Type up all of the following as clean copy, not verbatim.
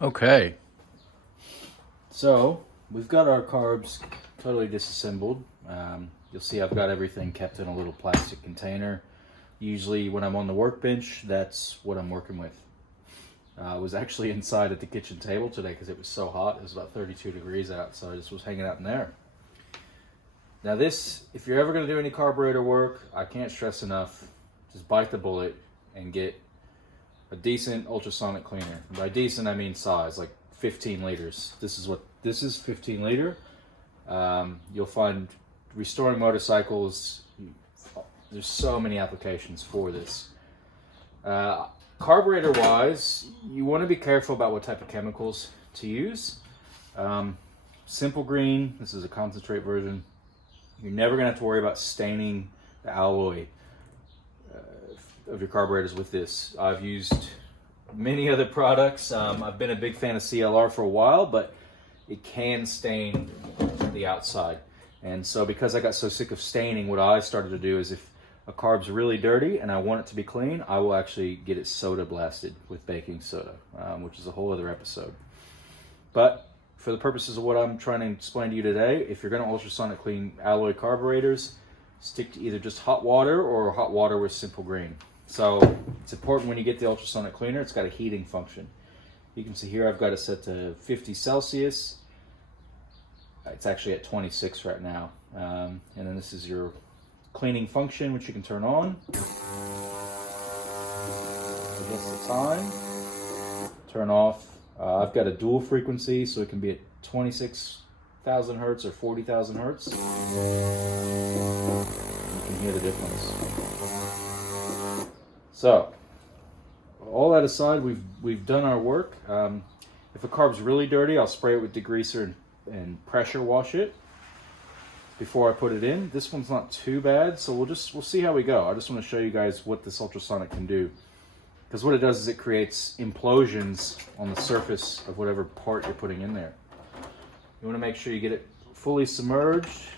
Okay, so we've got our carbs totally disassembled. You'll see I've got everything kept in a little plastic container. Usually when I'm on the workbench, that's what I'm working with. I was actually inside at the kitchen table today because it was so hot. It was about 32 degrees out, so I just was hanging out in there. Now this, if you're ever going to do any carburetor work, I can't stress enough, just bite the bullet and get a decent ultrasonic cleaner. By decent, I mean size, like 15 liters. This is 15 liter. You'll find restoring motorcycles, there's so many applications for this. Carburetor wise, you want to be careful about what type of chemicals to use. Simple green, this is a concentrate version. You're never going to have to worry about staining the alloy of your carburetors with this. I've used many other products. I've been a big fan of CLR for a while, but it can stain the outside. And so because I got so sick of staining, what I started to do is if a carb's really dirty and I want it to be clean, I will actually get it soda blasted with baking soda, which is a whole other episode. But for the purposes of what I'm trying to explain to you today, if you're going to ultrasonic clean alloy carburetors, stick to either just hot water or hot water with simple green. So it's important when you get the ultrasonic cleaner, it's got a heating function. You can see here I've got it set to 50 Celsius. It's actually at 26 right now. And then this is your cleaning function, which you can turn on. Adjust the time. Turn off. I've got a dual frequency, so it can be at 26,000 hertz or 40,000 hertz. You can hear the difference. So, all that aside, we've done our work. If a carb's really dirty, I'll spray it with degreaser and pressure wash it before I put it in. This one's not too bad, so we'll see how we go. I just want to show you guys what this ultrasonic can do. Because what it does is it creates implosions on the surface of whatever part you're putting in there. You want to make sure you get it fully submerged.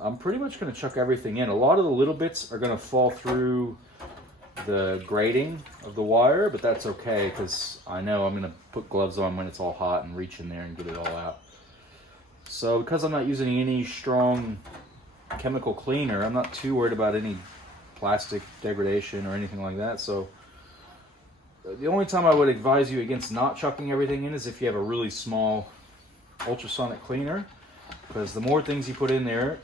I'm pretty much going to chuck everything in. A lot of the little bits are going to fall through the grating of the wire, but that's okay because I know I'm going to put gloves on when it's all hot and reach in there and get it all out. So because I'm not using any strong chemical cleaner, I'm not too worried about any plastic degradation or anything like that. So the only time I would advise you against not chucking everything in is if you have a really small ultrasonic cleaner, because the more things you put in there,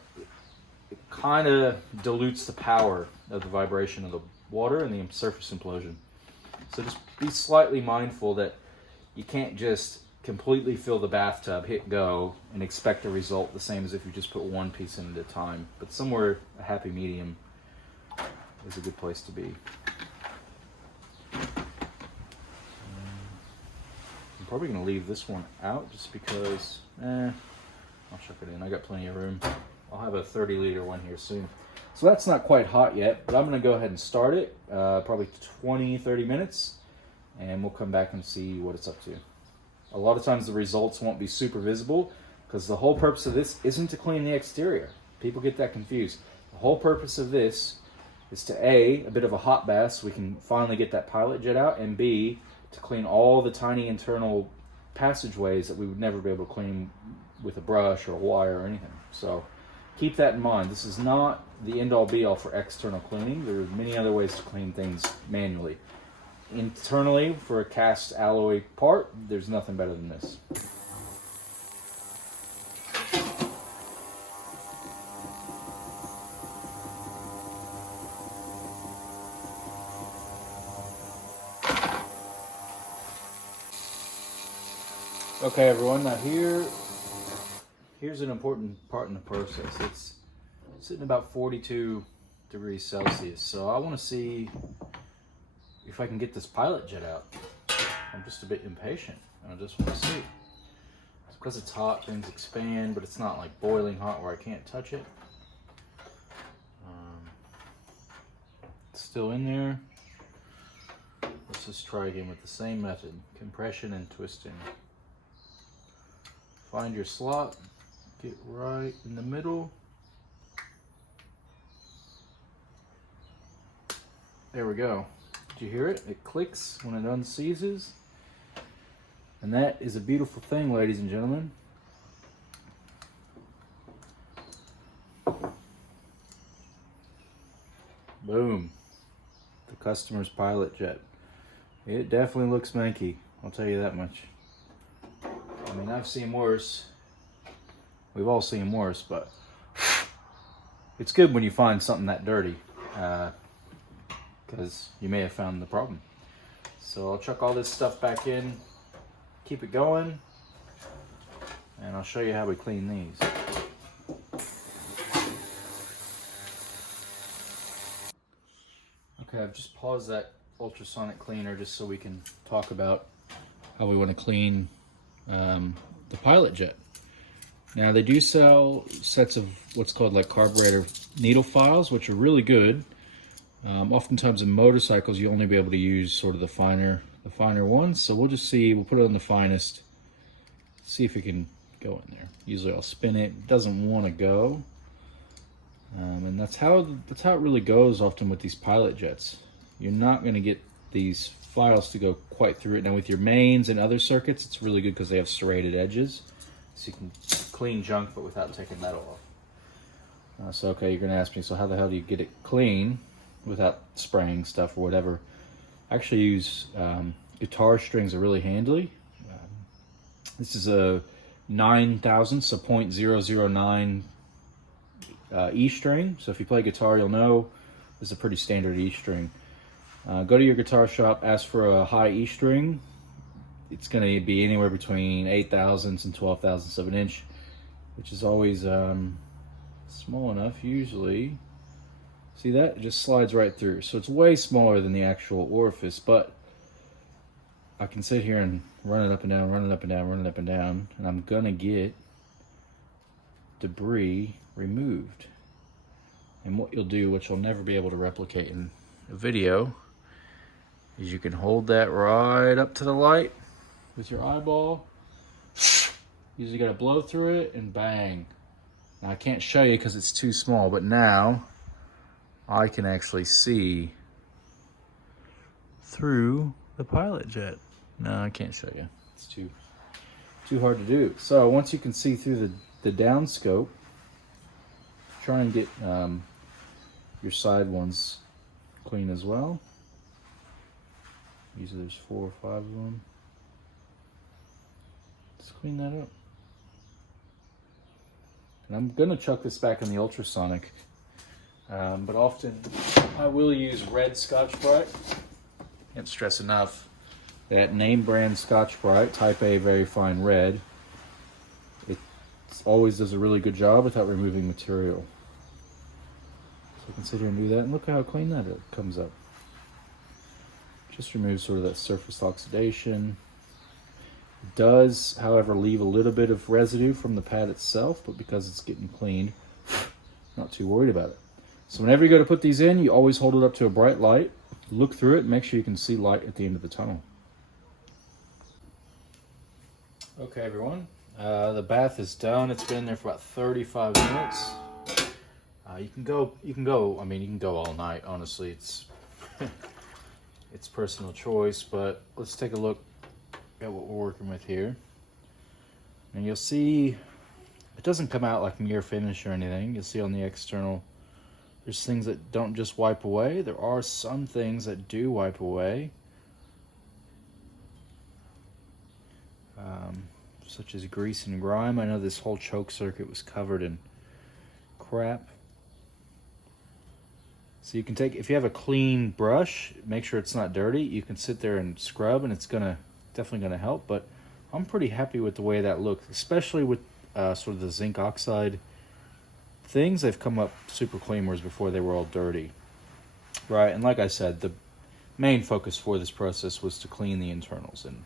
it kind of dilutes the power of the vibration of the water and the surface implosion. So just be slightly mindful that you can't just completely fill the bathtub, hit go, and expect a result the same as if you just put one piece in at a time. But somewhere a happy medium is a good place to be. I'm probably going to leave this one out just because, I'll chuck it in. I got plenty of room. I'll have a 30-liter one here soon. So that's not quite hot yet, but I'm going to go ahead and start it, probably 20-30 minutes, and we'll come back and see what it's up to. A lot of times the results won't be super visible because the whole purpose of this isn't to clean the exterior. People get that confused. The whole purpose of this is to A, a bit of a hot bath so we can finally get that pilot jet out, and B, to clean all the tiny internal passageways that we would never be able to clean with a brush or a wire or anything. So keep that in mind. This is not the end-all be-all for external cleaning. There are many other ways to clean things manually. Internally, for a cast alloy part, there's nothing better than this. Okay, everyone, now here's an important part in the process. It's sitting about 42 degrees Celsius, so I want to see if I can get this pilot jet out. I'm just a bit impatient, and I just want to see. It's because it's hot, things expand, but it's not like boiling hot where I can't touch it. It's still in there. Let's just try again with the same method, compression and twisting. Find your slot, get right in the middle. There we go. Did you hear it? It clicks when it unseizes. And that is a beautiful thing, ladies and gentlemen. Boom. The customer's pilot jet. It definitely looks manky, I'll tell you that much. I mean, I've seen worse. We've all seen worse, but it's good when you find something that dirty, because you may have found the problem. So I'll chuck all this stuff back in, keep it going, and I'll show you how we clean these. Okay, I've just paused that ultrasonic cleaner just so we can talk about how we want to clean the pilot jet. Now they do sell sets of what's called like carburetor needle files, which are really good. Oftentimes in motorcycles, you only be able to use sort of the finer ones. So we'll just see. We'll put it on the finest. See if it can go in there. Usually I'll spin it. It doesn't want to go, and that's how it really goes. Often with these pilot jets, you're not going to get these files to go quite through it. Now with your mains and other circuits, it's really good because they have serrated edges, so you can clean junk but without taking that off. So okay, you're going to ask me, so how the hell do you get it clean without spraying stuff or whatever? I actually use guitar strings are really handy. This is a 9,000, so 0.009 E string. So if you play guitar, you'll know this is a pretty standard E string. Go to your guitar shop, ask for a high E string. It's going to be anywhere between 8/1000 and 12/1000 of an inch, which is always small enough usually. See that? It just slides right through. So it's way smaller than the actual orifice, but I can sit here and run it up and down, run it up and down, run it up and down, and I'm going to get debris removed. And what you'll do, which you'll never be able to replicate in a video, is you can hold that right up to the light with your eyeball. Usually got to blow through it and bang. Now I can't show you because it's too small, but now I can actually see through the pilot jet. No, I can't show you. It's too hard to do. So once you can see through the down scope, try and get your side ones clean as well. Usually there's 4 or 5 of them. Let's clean that up. And I'm gonna chuck this back in the ultrasonic, but often I will use red Scotch-Brite. Can't stress enough that name brand Scotch-Brite, Type A Very Fine Red. It always does a really good job without removing material. So I can sit here and do that, and look how clean that comes up. Just remove sort of that surface oxidation. It does, however, leave a little bit of residue from the pad itself, but because it's getting cleaned, not too worried about it. So whenever you go to put these in, you always hold it up to a bright light, look through it, and make sure you can see light at the end of the tunnel. Okay, everyone, the bath is done. It's been there for about 35 minutes. You can go. I mean, you can go all night. Honestly, it's it's personal choice. But let's take a look at what we're working with here, and you'll see it doesn't come out like mirror finish or anything. You'll see on the external, there's things that don't just wipe away. There are some things that do wipe away. Such as grease and grime. I know this whole choke circuit was covered in crap. So you can take, if you have a clean brush, make sure it's not dirty. You can sit there and scrub, and it's definitely gonna help. But I'm pretty happy with the way that looks, especially with sort of the zinc oxide things. They've come up super clean, whereas before they were all dirty, right? And like I said, the main focus for this process was to clean the internals, and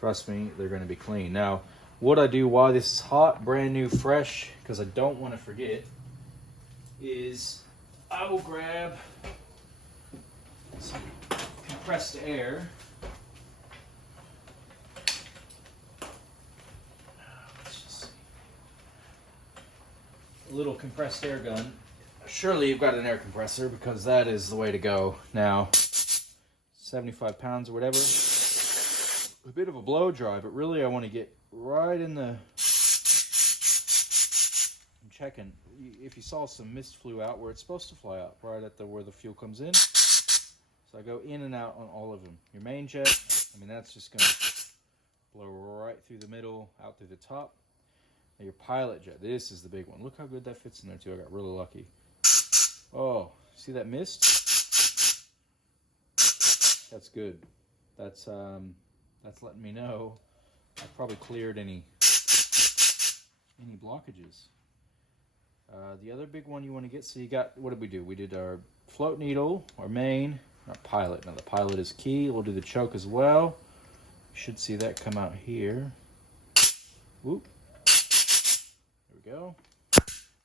trust me, they're going to be clean. Now, what I do while this is hot, brand new, fresh, because I don't want to forget, is I will grab some compressed air. Let's just see. A little compressed air gun. Surely you've got an air compressor, because that is the way to go. Now, set 75 pounds or whatever. A bit of a blow dry, but really I want to get right in the... I'm checking. If you saw some mist flew out where it's supposed to fly out, right at where the fuel comes in. So I go in and out on all of them. Your main jet, I mean, that's just going to blow right through the middle, out through the top. Now your pilot jet, this is the big one. Look how good that fits in there too. I got really lucky. Oh, see that mist? That's good. That's letting me know I've probably cleared any blockages. The other big one you want to get, so you got, what did we do? We did our float needle, our main, our pilot. Now the pilot is key. We'll do the choke as well. You should see that come out here. Whoop. There we go. Just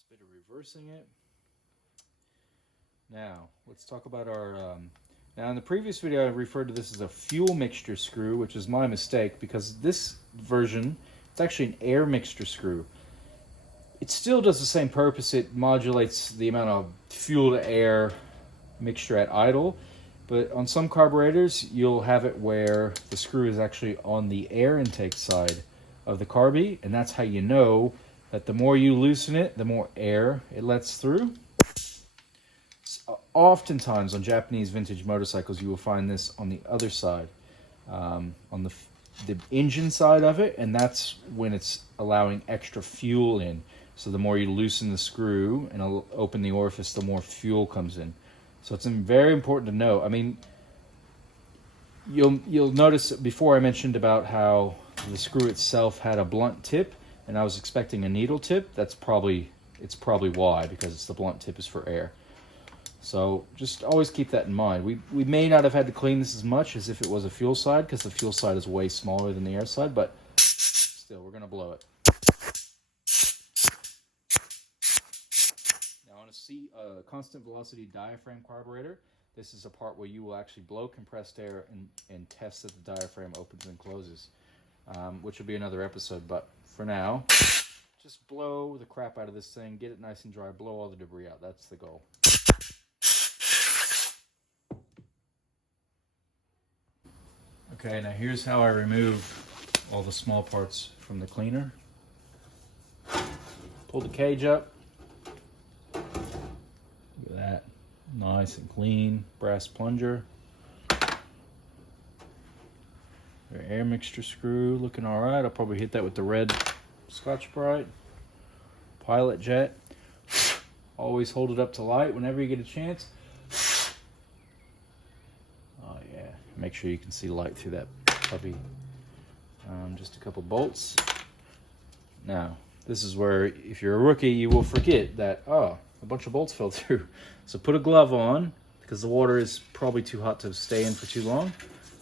a bit of reversing it. Now, let's talk about our... Now, in the previous video, I referred to this as a fuel mixture screw, which is my mistake, because this version, it's actually an air mixture screw. It still does the same purpose. It modulates the amount of fuel to air mixture at idle, but on some carburetors, you'll have it where the screw is actually on the air intake side of the carby, and that's how you know that the more you loosen it, the more air it lets through. Oftentimes on Japanese vintage motorcycles, you will find this on the other side, on the engine side of it, and that's when it's allowing extra fuel in. So the more you loosen the screw and open the orifice, the more fuel comes in. So it's very important to know. I mean, you'll notice before I mentioned about how the screw itself had a blunt tip, and I was expecting a needle tip. It's probably why, because the blunt tip is for air. So just always keep that in mind. We may not have had to clean this as much as if it was a fuel side, because the fuel side is way smaller than the air side, but still, we're going to blow it. Now on a constant velocity diaphragm carburetor, this is a part where you will actually blow compressed air and test that the diaphragm opens and closes, which will be another episode, but for now, just blow the crap out of this thing, get it nice and dry, blow all the debris out. That's the goal. Okay, now here's how I remove all the small parts from the cleaner. Pull the cage up. Look at that. Nice and clean. Brass plunger. Your air mixture screw looking alright. I'll probably hit that with the red Scotch-Brite. Pilot jet. Always hold it up to light whenever you get a chance. Make sure you can see light through that puppy. Just a couple bolts. Now, this is where, if you're a rookie, you will forget that, a bunch of bolts fell through. So put a glove on, because the water is probably too hot to stay in for too long,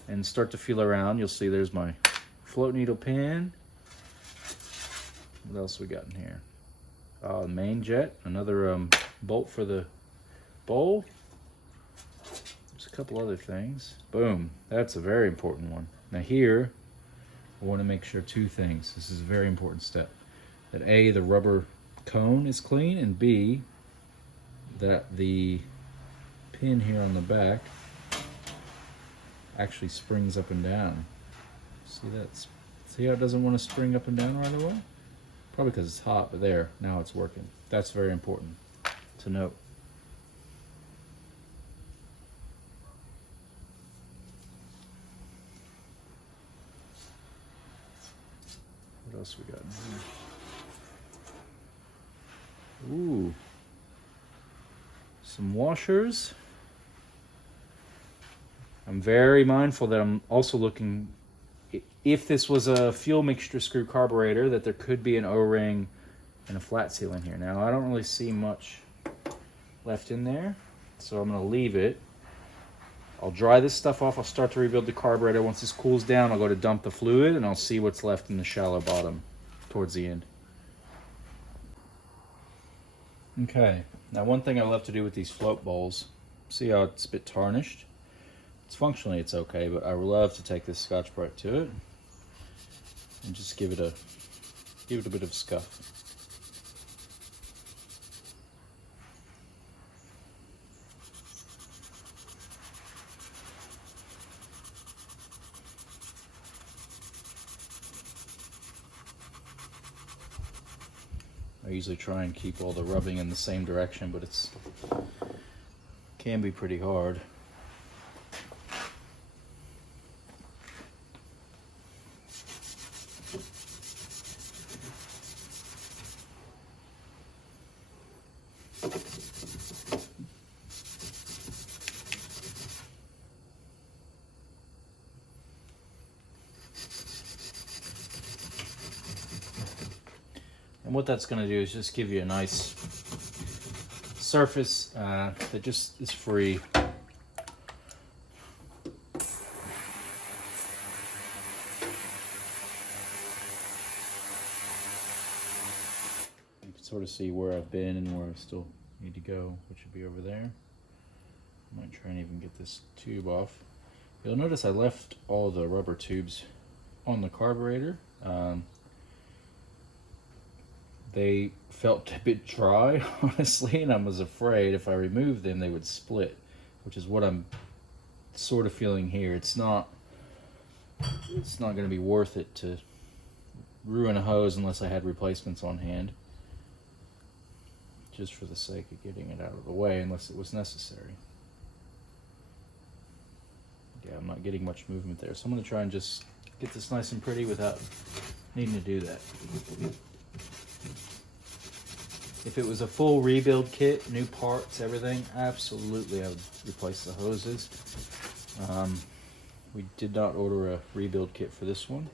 and start to feel around. You'll see there's my float needle pin. What else we got in here? The main jet, another bolt for the bowl. A couple other things. Boom. That's a very important one. Now here, I want to make sure two things. This is a very important step. That A, the rubber cone is clean, and B, that the pin here on the back actually springs up and down. See that? See how it doesn't want to spring up and down right away? Probably because it's hot, but there, now it's working. That's very important to note. What else we got in here? Ooh. Some washers. I'm very mindful that I'm also looking, if this was a fuel mixture screw carburetor, that there could be an O-ring and a flat seal in here. Now, I don't really see much left in there, so I'm going to leave it. I'll dry this stuff off. I'll start to rebuild the carburetor. Once this cools down, I'll go to dump the fluid, and I'll see what's left in the shallow bottom towards the end. Okay, now one thing I love to do with these float bowls, see how it's a bit tarnished? Functionally it's okay, but I would love to take this Scotch-Brite to it and just give it a bit of scuff. usually try and keep all the rubbing in the same direction, but it's can be pretty hard. And what that's going to do is just give you a nice surface that just is free. You can sort of see where I've been and where I still need to go, which would be over there. I might try and even get this tube off. You'll notice I left all the rubber tubes on the carburetor. They felt a bit dry, honestly, and I was afraid if I removed them they would split, which is what I'm sort of feeling here. It's not going to be worth it to ruin a hose unless I had replacements on hand, just for the sake of getting it out of the way, unless it was necessary. Yeah, I'm not getting much movement there, so I'm going to try and just get this nice and pretty without needing to do that. If it was a full rebuild kit, new parts, everything, absolutely I would replace the hoses. We did not order a rebuild kit for this one.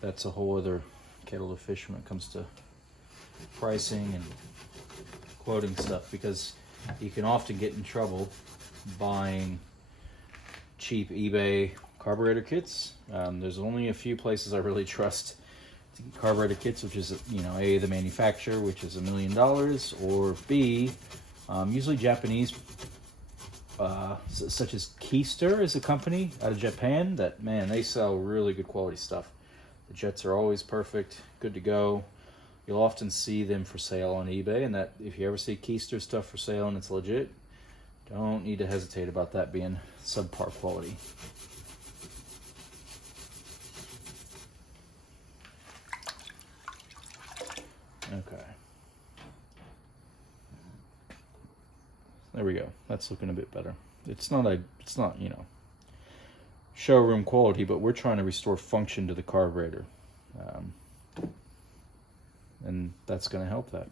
That's a whole other kettle of fish when it comes to pricing and quoting stuff, because you can often get in trouble buying cheap eBay carburetor kits. There's only a few places I really trust to get carburetor kits, which is, you know, A, the manufacturer, which is $1 million, or B, usually Japanese, such as Keister is a company out of Japan that, man, they sell really good quality stuff. The jets are always perfect, good to go. You'll often see them for sale on eBay, and that if you ever see Keister stuff for sale and it's legit, don't need to hesitate about that being subpar quality. Okay. There we go. That's looking a bit better. It's not, you know, showroom quality, but we're trying to restore function to the carburetor. And that's going to help that.